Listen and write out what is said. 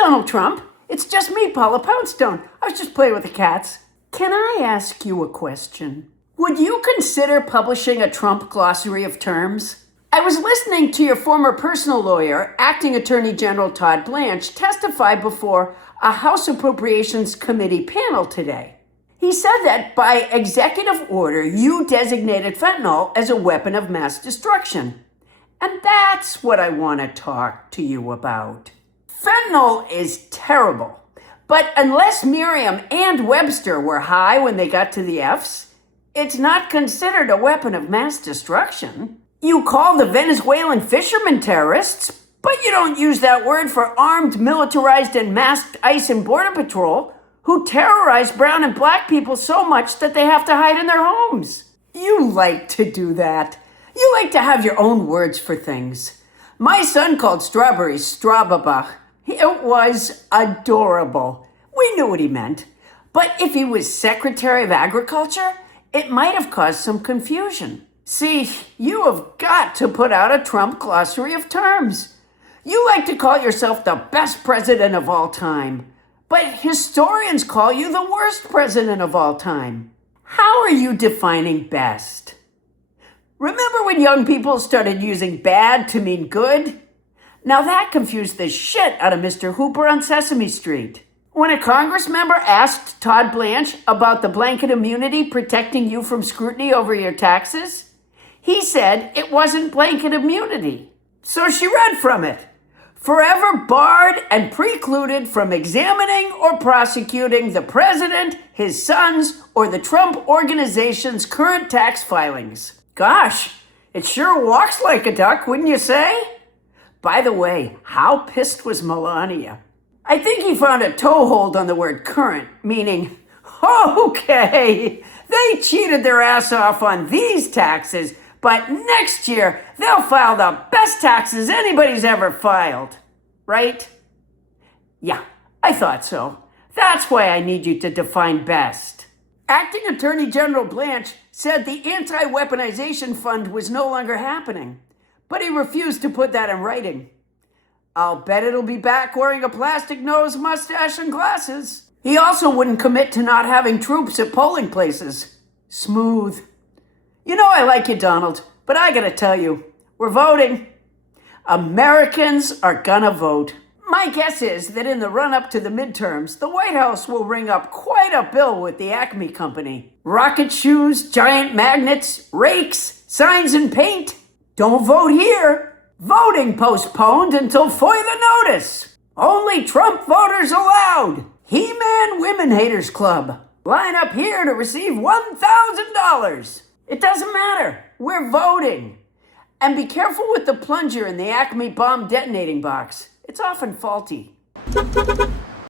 Donald Trump. It's just me, Paula Poundstone. I was just playing with the cats. Can I ask you a question? Would you consider publishing a Trump Glossary of terms? I was listening to your former personal lawyer, Acting Attorney General Todd Blanche, testify before a House Appropriations Committee panel today. He said that by executive order, you designated fentanyl as a weapon of mass destruction. And that's what I want to talk to you about. Fentanyl is terrible, but unless Merriam and Webster were high when they got to the F's, it's not considered a weapon of mass destruction. You call the Venezuelan fishermen terrorists, but you don't use that word for armed, militarized, and masked ICE and Border Patrol who terrorize brown and black people so much that they have to hide in their homes. You like to do that. You like to have your own words for things. My son called strawberries Strababach. It was adorable. We knew what he meant. But if he was Secretary of Agriculture, it might have caused some confusion. See, you have got to put out a Trump glossary of terms. You like to call yourself the best president of all time, but historians call you the worst president of all time. How are you defining best? Remember when young people started using bad to mean good? Now that confused the shit out of Mr. Hooper on Sesame Street. When a Congress member asked Todd Blanche about the blanket immunity protecting you from scrutiny over your taxes, he said it wasn't blanket immunity. So she read from it. Forever barred and precluded from examining or prosecuting the president, his sons, or the Trump Organization's current tax filings. Gosh, it sure walks like a duck, wouldn't you say? By the way, how pissed was Melania? I think he found a toehold on the word current, meaning, okay, they cheated their ass off on these taxes, but next year they'll file the best taxes anybody's ever filed. Right? Yeah, I thought so. That's why I need you to define best. Acting Attorney General Blanche said the anti-weaponization fund was no longer happening, but he refused to put that in writing. I'll bet it'll be back wearing a plastic nose, mustache, and glasses. He also wouldn't commit to not having troops at polling places. Smooth. You know I like you, Donald, but I gotta tell you, we're voting. Americans are gonna vote. My guess is that in the run-up to the midterms, the White House will ring up quite a bill with the Acme Company. Rocket shoes, giant magnets, rakes, signs and paint. Don't vote here. Voting postponed until further notice. Only Trump voters allowed. He-Man Women Haters Club. Line up here to receive $1,000. It doesn't matter. We're voting. And be careful with the plunger in the Acme bomb detonating box. It's often faulty.